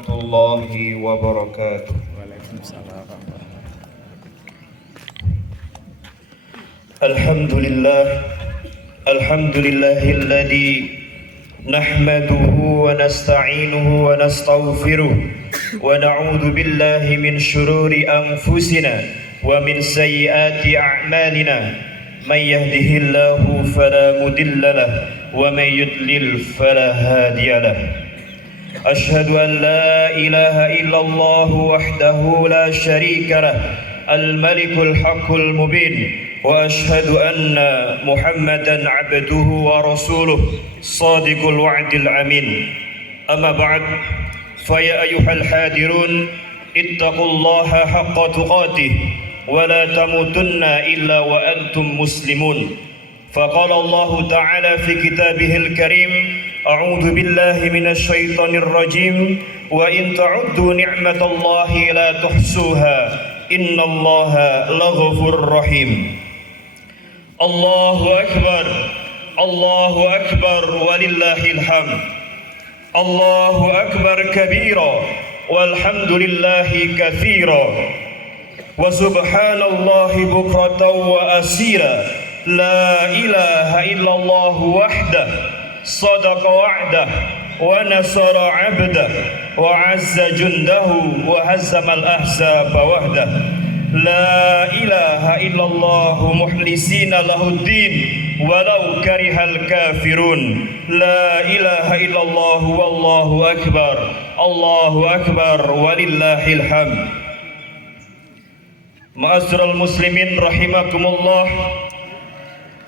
warahmatullahi wabarakatuh. Alhamdulillah, alhamdulillahilladzi nahmaduhu wa nasta'inuhu wa nastaghfiruh wa na'udzu billahi min syururi anfusina wa min sayyiati a'malina. Man yahdihillahu fala mudilla lahu wa man yudlil fala hadiya lahu. Ashhadu an la ilaha illallah wahdahu la syarika lah, al-malikul haqqul mubin, wa ashhadu anna Muhammadan abduhu wa rasuluh, sadiqul wa'dil amin. Amma ba'd, fa ya ayyuhal hadirun, ittaqullaha haqqa tuqatih wa la tamutunna illa wa antum muslimun. Faqala Allah ta'ala fi kitabihil karim, a'udzu billahi minasy syaithanir rajim, wa in ta'uddu ni'matallahi la tuhsuha, innallaha laghafurur rahim. Allahu akbar, Allahu akbar, walillahil hamd. Allahu akbar kabira, walhamdulillahi katsira, wa subhanallahi bukratan wa asira. La ilaha illallah wahdah, sadaqa wa'dah, wa nasara 'abdah, wa 'azza jundahu, wa hazzamal ahzaba wahdah. La ilaha illallah mukhlisina lahuddin, walau karihal kafirun. La ilaha illallah wallahu akbar, Allahu akbar, walillahil hamd. Ma'asyiral muslimin rahimakumullah,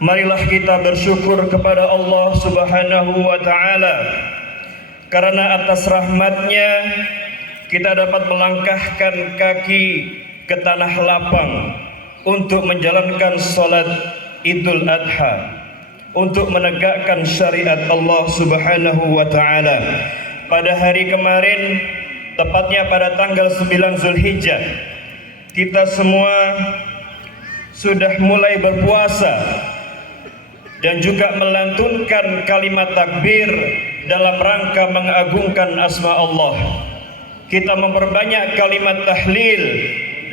marilah kita bersyukur kepada Allah Subhanahu wa ta'ala, karena atas rahmatnya kita dapat melangkahkan kaki ke tanah lapang untuk menjalankan salat Idul Adha, untuk menegakkan syariat Allah Subhanahu wa ta'ala. Pada hari kemarin, tepatnya pada tanggal 9 Zulhijjah, kita semua sudah mulai berpuasa dan juga melantunkan kalimat takbir dalam rangka mengagungkan asma Allah. Kita memperbanyak kalimat tahlil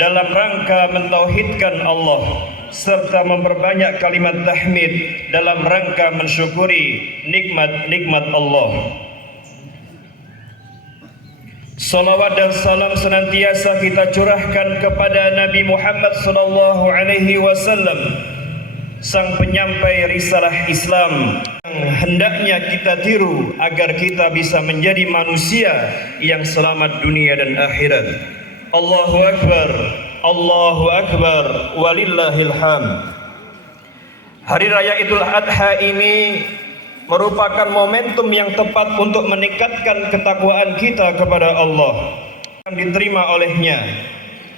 dalam rangka mentauhidkan Allah, serta memperbanyak kalimat tahmid dalam rangka mensyukuri nikmat-nikmat Allah. Salawat dan salam senantiasa kita curahkan kepada Nabi Muhammad sallallahu alaihi wasallam, sang penyampai risalah Islam yang hendaknya kita tiru agar kita bisa menjadi manusia yang selamat dunia dan akhirat. Allahu akbar, Allahu akbar, walillahil hamd. Hari raya Idul Adha ini merupakan momentum yang tepat untuk meningkatkan ketakwaan kita kepada Allah yang diterima olehnya.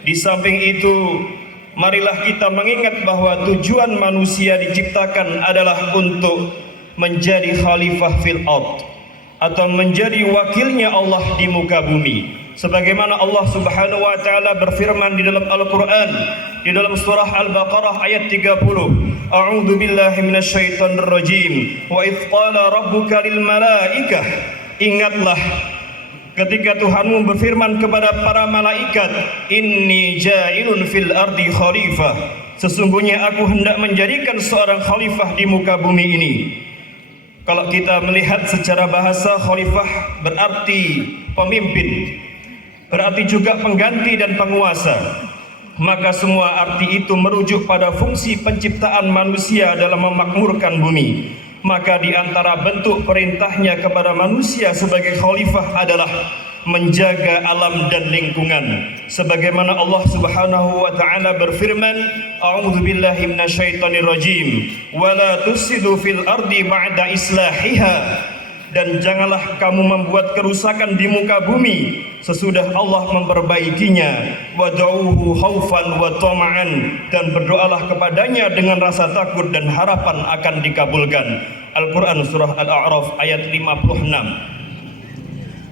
Di samping itu, marilah kita mengingat bahwa tujuan manusia diciptakan adalah untuk menjadi khalifah fil ard, atau menjadi wakilnya Allah di muka bumi. Sebagaimana Allah Subhanahu wa ta'ala berfirman di dalam Al-Quran, di dalam surah Al-Baqarah ayat 30, a'udzu billahi minasyaitonir rajim, wa idz qala rabbuka lil malaikah, ingatlah ketika Tuhanmu berfirman kepada para malaikat, inni ja'ilun fil ardi khalifah, sesungguhnya aku hendak menjadikan seorang khalifah di muka bumi ini. Kalau kita melihat secara bahasa, khalifah berarti pemimpin, berarti juga pengganti dan penguasa. Maka semua arti itu merujuk pada fungsi penciptaan manusia dalam memakmurkan bumi. Maka di antara bentuk perintahnya kepada manusia sebagai khalifah adalah menjaga alam dan lingkungan. Sebagaimana Allah Subhanahu wa ta'ala berfirman, a'udzu billahi minasyaitonir rajim, wa la tufsidu fil ardi ba'da islahiha, dan janganlah kamu membuat kerusakan di muka bumi sesudah Allah memperbaikinya. Wad'uhu khaufan wa tama'an, dan berdoalah kepadanya dengan rasa takut dan harapan akan dikabulkan. Al-Quran surah Al-A'raf ayat 56.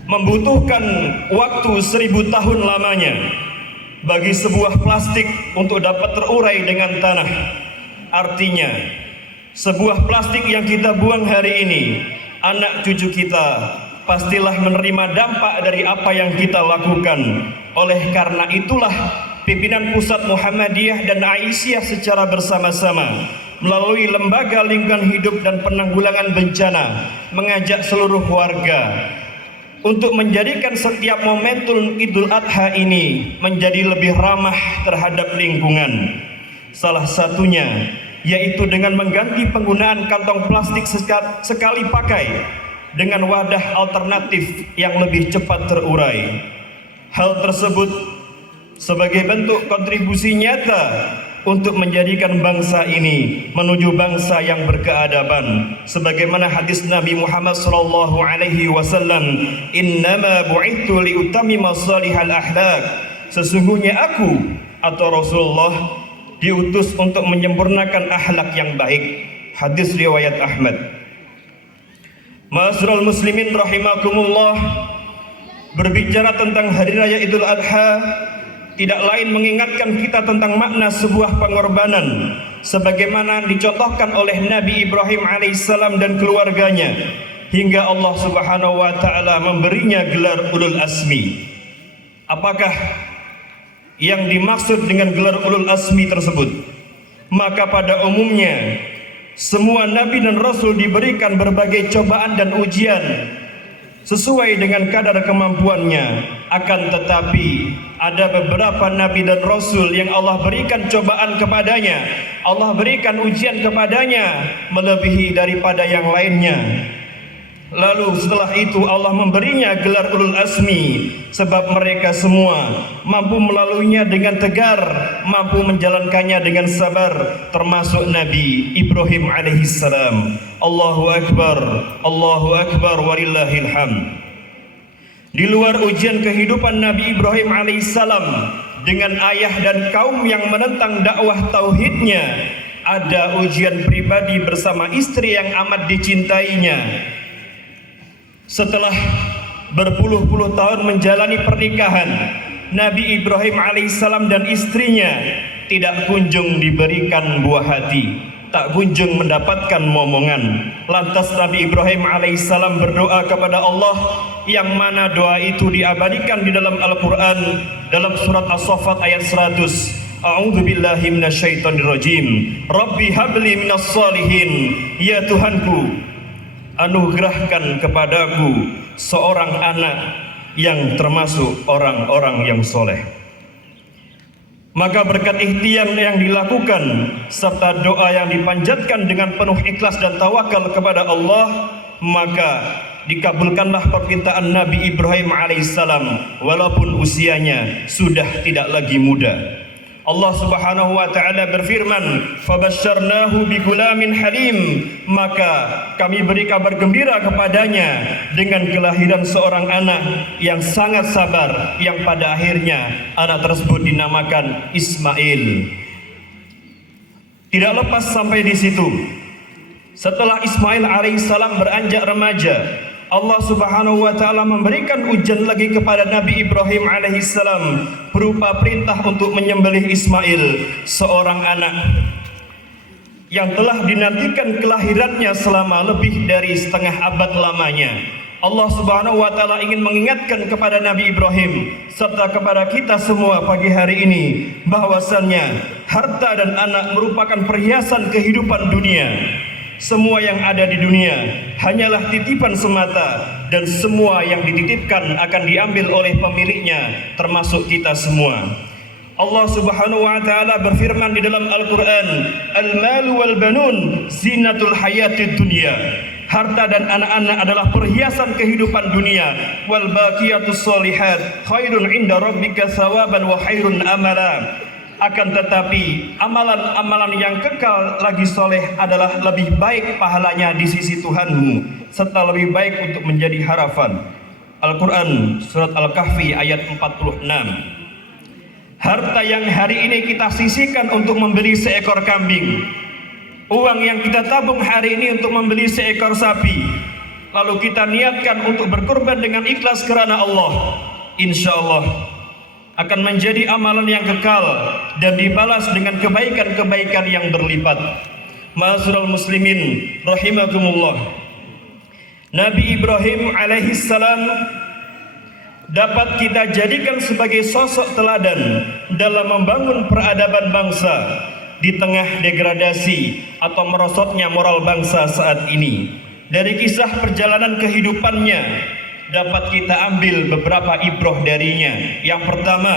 Membutuhkan waktu 1000 tahun lamanya bagi sebuah plastik untuk dapat terurai dengan tanah. Artinya, sebuah plastik yang kita buang hari ini, anak cucu kita pastilah menerima dampak dari apa yang kita lakukan. Oleh karena itulah pimpinan pusat Muhammadiyah dan Aisyah secara bersama-sama melalui Lembaga Lingkungan Hidup dan Penanggulangan Bencana mengajak seluruh warga untuk menjadikan setiap momentum Idul Adha ini menjadi lebih ramah terhadap lingkungan. Salah satunya yaitu dengan mengganti penggunaan kantong plastik sekali pakai dengan wadah alternatif yang lebih cepat terurai. Hal tersebut sebagai bentuk kontribusi nyata untuk menjadikan bangsa ini menuju bangsa yang berkeadaban, sebagaimana hadis Nabi Muhammad sallallahu alaihi wasallam, "Innama bu'ithu liutammima salihal akhlaq." Sesungguhnya aku atau Rasulullah diutus untuk menyempurnakan akhlak yang baik. Hadis riwayat Ahmad. Ma'asyiral muslimin rahimakumullah, berbicara tentang hari raya Idul Adha tidak lain mengingatkan kita tentang makna sebuah pengorbanan sebagaimana dicontohkan oleh Nabi Ibrahim alaihissalam dan keluarganya hingga Allah Subhanahu wa taala memberinya gelar ulul asmi. Apakah yang dimaksud dengan gelar ulul asmi tersebut? Maka pada umumnya semua nabi dan rasul diberikan berbagai cobaan dan ujian sesuai dengan kadar kemampuannya. Akan tetapi ada beberapa nabi dan rasul yang Allah berikan cobaan kepadanya, Allah berikan ujian kepadanya melebihi daripada yang lainnya. Lalu setelah itu Allah memberinya gelar ulul asmi sebab mereka semua mampu melaluinya dengan tegar, mampu menjalankannya dengan sabar, termasuk Nabi Ibrahim alaihissalam. Allahu akbar walillahil hamd. Di luar ujian kehidupan Nabi Ibrahim alaihissalam dengan ayah dan kaum yang menentang dakwah tauhidnya, ada ujian pribadi bersama istri yang amat dicintainya. Setelah berpuluh-puluh tahun menjalani pernikahan, Nabi Ibrahim alaihissalam dan istrinya tidak kunjung diberikan buah hati, tak kunjung mendapatkan momongan. Lantas Nabi Ibrahim alaihissalam berdoa kepada Allah, yang mana doa itu diabadikan di dalam Al-Quran dalam surat As-Saffat ayat 100. A'udzu billahi minasyaitonir rajim. Rabbi habli minas shalihin. Ya Tuhanku, anugerahkan kepadaku seorang anak yang termasuk orang-orang yang soleh. Maka berkat ikhtiar yang dilakukan serta doa yang dipanjatkan dengan penuh ikhlas dan tawakal kepada Allah, maka dikabulkanlah permintaan Nabi Ibrahim alaihissalam walaupun usianya sudah tidak lagi muda. Allah Subhanahu wa taala berfirman, "Fabasyarnahu bigulamin halim." Maka kami beri kabar gembira kepadanya dengan kelahiran seorang anak yang sangat sabar, yang pada akhirnya anak tersebut dinamakan Ismail. Tidak lepas sampai di situ. Setelah Ismail alaihissalam beranjak remaja, Allah Subhanahu wa taala memberikan ujian lagi kepada Nabi Ibrahim alaihissalam berupa perintah untuk menyembelih Ismail, seorang anak yang telah dinantikan kelahirannya selama lebih dari setengah abad lamanya. Allah Subhanahu wa taala ingin mengingatkan kepada Nabi Ibrahim serta kepada kita semua pagi hari ini bahwasannya harta dan anak merupakan perhiasan kehidupan dunia. Semua yang ada di dunia hanyalah titipan semata, dan semua yang dititipkan akan diambil oleh pemiliknya, termasuk kita semua. Allah Subhanahu wa taala berfirman di dalam Al-Qur'an, "Al-malu wal banun zinatul hayatid dunya." Harta dan anak-anak adalah perhiasan kehidupan dunia. Wal baqiyatus sholihat khairun 'inda rabbika thawaban wa khairun amala. Akan tetapi amalan-amalan yang kekal lagi soleh adalah lebih baik pahalanya di sisi Tuhanmu, serta lebih baik untuk menjadi harapan. Al-Quran surat Al-Kahfi ayat 46. Harta yang hari ini kita sisihkan untuk membeli seekor kambing, uang yang kita tabung hari ini untuk membeli seekor sapi, lalu kita niatkan untuk berkorban dengan ikhlas karena Allah, insya Allah akan menjadi amalan yang kekal dan dibalas dengan kebaikan-kebaikan yang berlipat. Ma'asyiral muslimin rahimakumullah. Nabi Ibrahim alaihissalam dapat kita jadikan sebagai sosok teladan dalam membangun peradaban bangsa di tengah degradasi atau merosotnya moral bangsa saat ini. Dari kisah perjalanan kehidupannya dapat kita ambil beberapa ibrah darinya. Yang pertama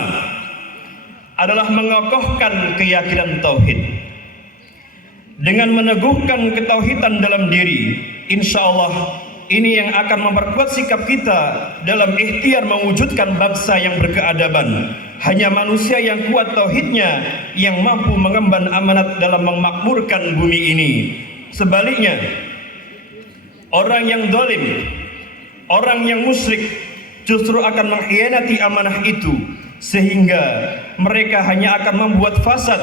adalah mengokohkan keyakinan tauhid. Dengan meneguhkan ketauhidan dalam diri, insya Allah ini yang akan memperkuat sikap kita dalam ikhtiar mewujudkan bangsa yang berkeadaban. Hanya manusia yang kuat tauhidnya yang mampu mengemban amanat dalam memakmurkan bumi ini. Sebaliknya, orang yang zalim, orang yang musyrik justru akan mengkhianati amanah itu, sehingga mereka hanya akan membuat fasad,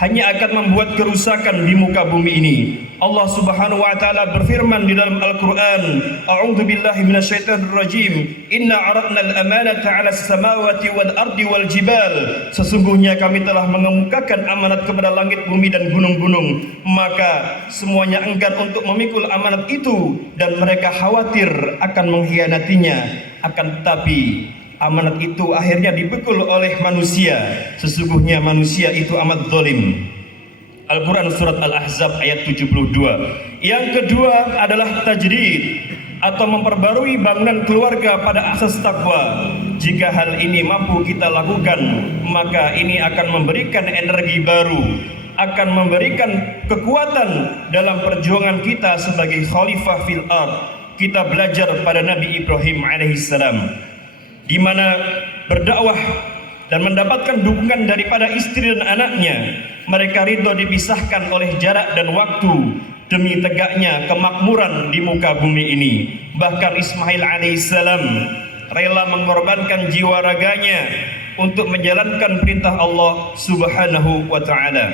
hanya akan membuat kerusakan di muka bumi ini. Allah Subhanahu wa taala berfirman di dalam Al-Qur'an, A'udzu billahi minasyaitonir rajim. Inna 'aradna al-amanata 'ala as-samawati wal ardi wal jibal. Sesungguhnya kami telah mengemukakan amanat kepada langit, bumi dan gunung-gunung. Maka semuanya enggan untuk memikul amanat itu dan mereka khawatir akan mengkhianatinya. Akan tetapi amanat itu akhirnya dipikul oleh manusia. Sesungguhnya manusia itu amat zalim. Al-Quran surat Al-Ahzab ayat 72. Yang kedua adalah tajdid atau memperbarui bangunan keluarga pada asas takwa. Jika hal ini mampu kita lakukan, maka ini akan memberikan energi baru, akan memberikan kekuatan dalam perjuangan kita sebagai khalifah fil ard. Kita belajar pada Nabi Ibrahim alaihissalam, di mana berdakwah dan mendapatkan dukungan daripada istri dan anaknya. Mereka ridho dipisahkan oleh jarak dan waktu demi tegaknya kemakmuran di muka bumi ini. Bahkan Ismail alaihissalam rela mengorbankan jiwa raganya untuk menjalankan perintah Allah Subhanahu wa taala.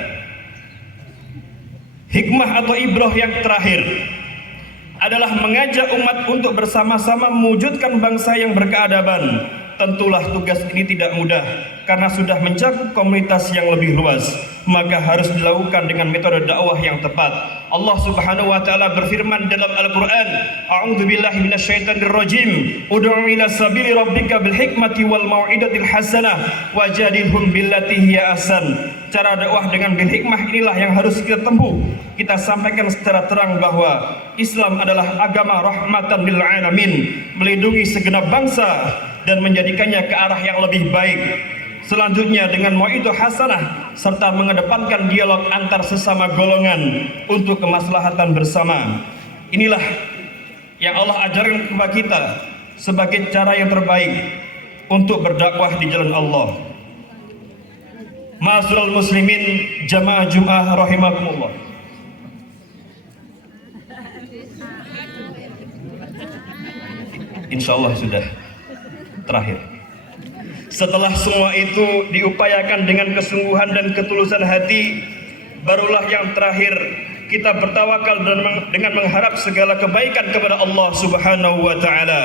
Hikmah atau ibrah yang terakhir adalah mengajak umat untuk bersama-sama mewujudkan bangsa yang berkeadaban. Tentulah tugas ini tidak mudah karena sudah mencakup komunitas yang lebih luas, maka harus dilakukan dengan metode dakwah yang tepat. Allah Subhanahu wa taala berfirman dalam Al-Qur'an, A'udzu billahi minasyaitonir rajim. Ud'u ila sabili rabbika bil hikmati wal mau'izatil hasanah wajadilhum billati hiya ahsan. Cara dakwah dengan bil hikmah inilah yang harus kita tempuh. Kita sampaikan secara terang bahwa Islam adalah agama rahmatan lil alamin, melindungi segenap bangsa dan menjadikannya ke arah yang lebih baik. Selanjutnya dengan mau'izah hasanah serta mengedepankan dialog antar sesama golongan untuk kemaslahatan bersama. Inilah yang Allah ajarkan kepada kita sebagai cara yang terbaik untuk berdakwah di jalan Allah. Ma'asyiral muslimin jamaah Jumat rahimakumullah. Insyaallah sudah terakhir. Setelah semua itu diupayakan dengan kesungguhan dan ketulusan hati, barulah yang terakhir kita bertawakal dengan mengharap segala kebaikan kepada Allah Subhanahu wa taala.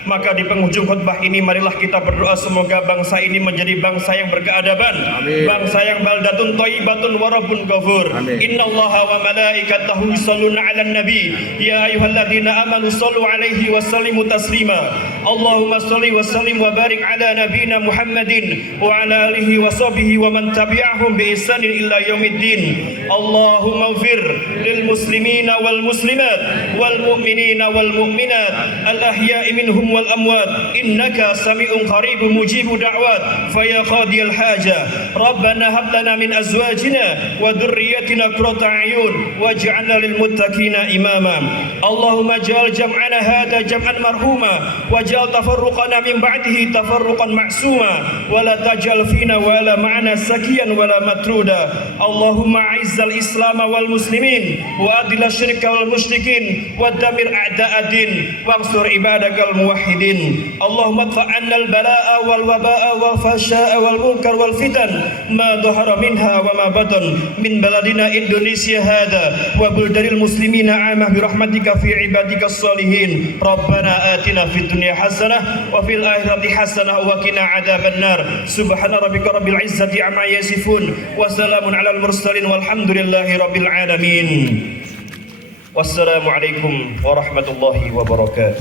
Maka di penghujung khutbah ini marilah kita berdoa semoga bangsa ini menjadi bangsa yang berkeadaban. Amin. Bangsa yang baldatun thayyibatun wa rabbun ghafur. Innallaha wa malaikatahu yusholluna 'alan nabi ya ayyuhalladzina amanu shallu 'alaihi wa sallimu taslima. Allahumma shalli wa sallim wa barik 'ala nabiyyina Muhammadin wa 'ala alihi wa sahbihi wa man tabi'ahum bi ihsanin ila yaumiddin. Allahumma ighfir lil muslimina wal muslimat wal mu'minina wal mu'minat al ahya'i minhum wal amwat innaka sami'un qaribun mujibud da'wat fa ya qadiyal haja rabbana hab lana min azwajina wa dhurriyyatina qurrata a'yun waj'alna lil muttaqina imama. Allahumma ij'al jam'ana hadha jam'an marhuma waj'al tafarruqana min ba'dihi tafarruqan ma'suma wa la taj'al fina wa la ma'ana sakiyan wa la matruda. Allahumma a'izzal islam wal muslimin wa adil asyirka wal musyrikin wa damir a'da'ad-din wansur ibadakal muwahhidin. Allahumma adfa 'anna al-bala'a wal waba'a wal fahsya'a wal munkar wal fitan ma dhahara minha wa ma batan min baladina Indonesia hada wa buldanil muslimina 'amah bi rahmatika fi ibadikas salihin. Rabbana atina fid dunya hasanah wa fil akhirati hasanah wa qina adzabannar. Subhana rabbika rabbil izzati amma yasifun wa salamun 'alal mursalin walhamdulillahi rabbil alamin. Wassalamualaikum warahmatullahi wabarakatuh.